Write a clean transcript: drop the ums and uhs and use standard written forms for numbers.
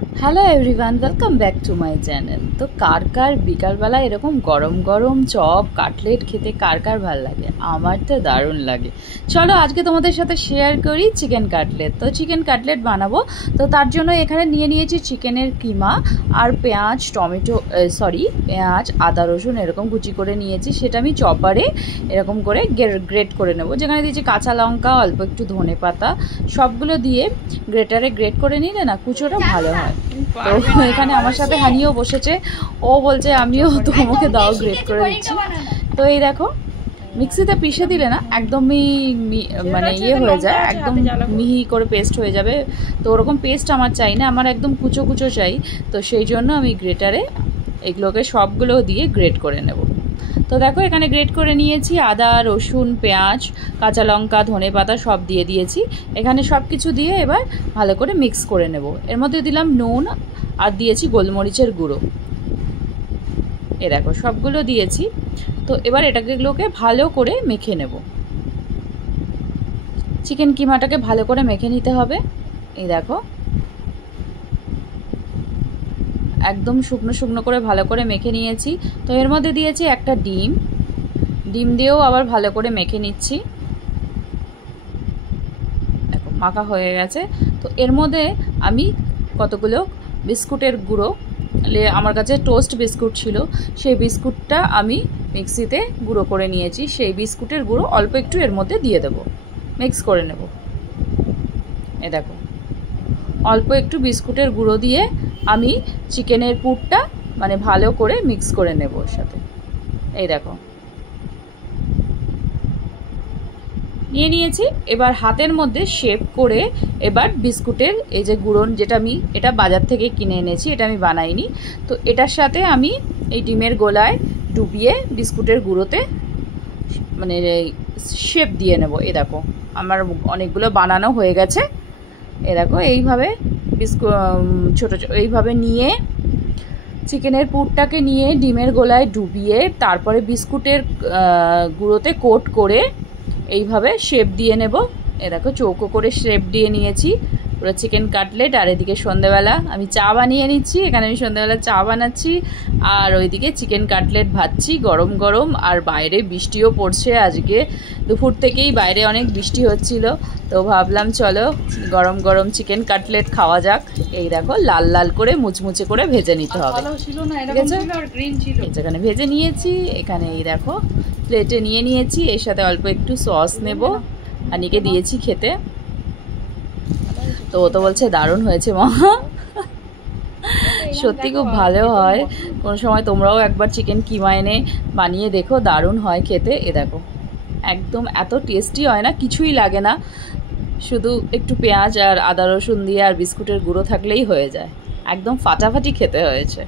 Hello everyone, welcome back to my channel. তো কার কার বিকালবেলা এরকম গরম গরম চপ কাটলেট খেতে কার কার ভাল লাগে? আমার তো দারুণ লাগে। চলো আজকে তোমাদের সাথে শেয়ার করি চিকেন কাটলেট। তো চিকেন কাটলেট বানাবো। তো তার জন্য এখানে নিয়ে নিয়েছি চিকেনের কিমা আর পেঁয়াজ পেঁয়াজ আদা রসুন এরকম কুচি করে নিয়েছি। সেটা আমি চপারে এরকম করে গ্রেট করে নেব। যেখানে দিয়েছি কাঁচা লঙ্কা, অল্প একটু ধনে পাতা, সবগুলো দিয়ে গ্রেটারে গ্রেট করে নিলে না কুচোটা ভালো হয়। তো এখানে আমার সাথে হানিও বসেছে, ও বলছে আমিও তোমাকে দাও, গ্রেট করে দিচ্ছি। তো এই দেখো, মিক্সিতে পিষে দিলে না একদমই মানে হয়ে যায়, একদম মিহি করে পেস্ট হয়ে যাবে। তো ওরকম পেস্ট আমার চাই না, আমার একদম কুচো কুচো চাই। তো সেই জন্য আমি গ্রেটারে এগুলোকে সবগুলো দিয়ে গ্রেট করে নেব। তো দেখো এখানে গ্রেট করে নিয়েছি, আদা রসুন পেঁয়াজ কাঁচা লঙ্কা ধনে পাতা সব দিয়ে দিয়েছি। এখানে সব কিছু দিয়ে এবার ভালো করে মিক্স করে নেব। এর মধ্যে দিলাম নুন আর দিয়েছি গোলমরিচের গুঁড়ো। এ দেখো সবগুলো দিয়েছি। তো এবার এগুলোকে ভালো করে মেখে নেব। চিকেন কিমাটাকে ভালো করে মেখে নিতে হবে। এই দেখো একদম শুকনো শুকনো করে ভালো করে মেখে নিয়েছি। তো এর মধ্যে দিয়েছি একটা ডিম দিয়েও আবার ভালো করে মেখে নিচ্ছি। দেখো মাখা হয়ে গেছে। তো এর মধ্যে আমি কতগুলো বিস্কুটের গুঁড়ো, আমার কাছে টোস্ট বিস্কুট ছিল, সেই বিস্কুটটা আমি মিক্সিতে গুঁড়ো করে নিয়েছি। সেই বিস্কুটের গুঁড়ো অল্প একটু এর মধ্যে দিয়ে দেব, মিক্স করে নেব। এ দেখো অল্প একটু বিস্কুটের গুঁড়ো দিয়ে আমি চিকেনের পুরটা মানে ভালো করে মিক্স করে নেব ওর সাথে। এই দেখো নিয়ে নিয়েছি। এবার হাতের মধ্যে শেপ করে এবার বিস্কুটের এই যে গুঁড়ো, যেটা আমি এটা বাজার থেকে কিনে এনেছি, এটা আমি বানাইনি। তো এটার সাথে আমি এই ডিমের গোলায় ডুবিয়ে বিস্কুটের গুঁড়োতে মানে শেপ দিয়ে নেব। এ দেখো আমার অনেকগুলো বানানো হয়ে গেছে। এ দেখো এইভাবে ছোটো এইভাবে নিয়ে চিকেনের পুরটাকে নিয়ে ডিমের গোলায় ডুবিয়ে তারপরে বিস্কুটের গুঁড়োতে কোট করে এইভাবে শেপ দিয়ে নেব। এ দেখো চৌকো করে শেপ দিয়ে নিয়েছি পুরো চিকেন কাটলেট। আর এদিকে সন্ধ্যেবেলা আমি চা বানিয়ে নিচ্ছি। এখানে আমি সন্ধ্যেবেলা চা বানাচ্ছি আর ওইদিকে চিকেন কাটলেট ভাজছি গরম গরম। আর বাইরে বৃষ্টিও পড়ছে, আজকে দুপুর থেকেই বাইরে অনেক বৃষ্টি হচ্ছিল। তো ভাবলাম চলো গরম গরম চিকেন কাটলেট খাওয়া যাক। এই দেখো লাল লাল করে মুচমুচে করে ভেজে নিতে হবে। যেখানে ভেজে নিয়েছি, এখানে এই দেখো প্লেটে নিয়ে নিয়েছি। এর সাথে অল্প একটু সস নেব, হানিকে দিয়েছি খেতে। তো ও তো বলছে দারুণ হয়েছে মা। সত্যি খুব ভালো হয়। কোনো সময় তোমরাও একবার চিকেন কিমা এনে বানিয়ে দেখো, দারুণ হয় খেতে। এ দেখো একদম এত টেস্টি হয় না, কিছুই লাগে না, শুধু একটু পেঁয়াজ আর আদা রসুন দিয়ে আর বিস্কুটের গুঁড়ো থাকলেই হয়ে যায়। একদম ফাটাফাটি খেতে হয়েছে।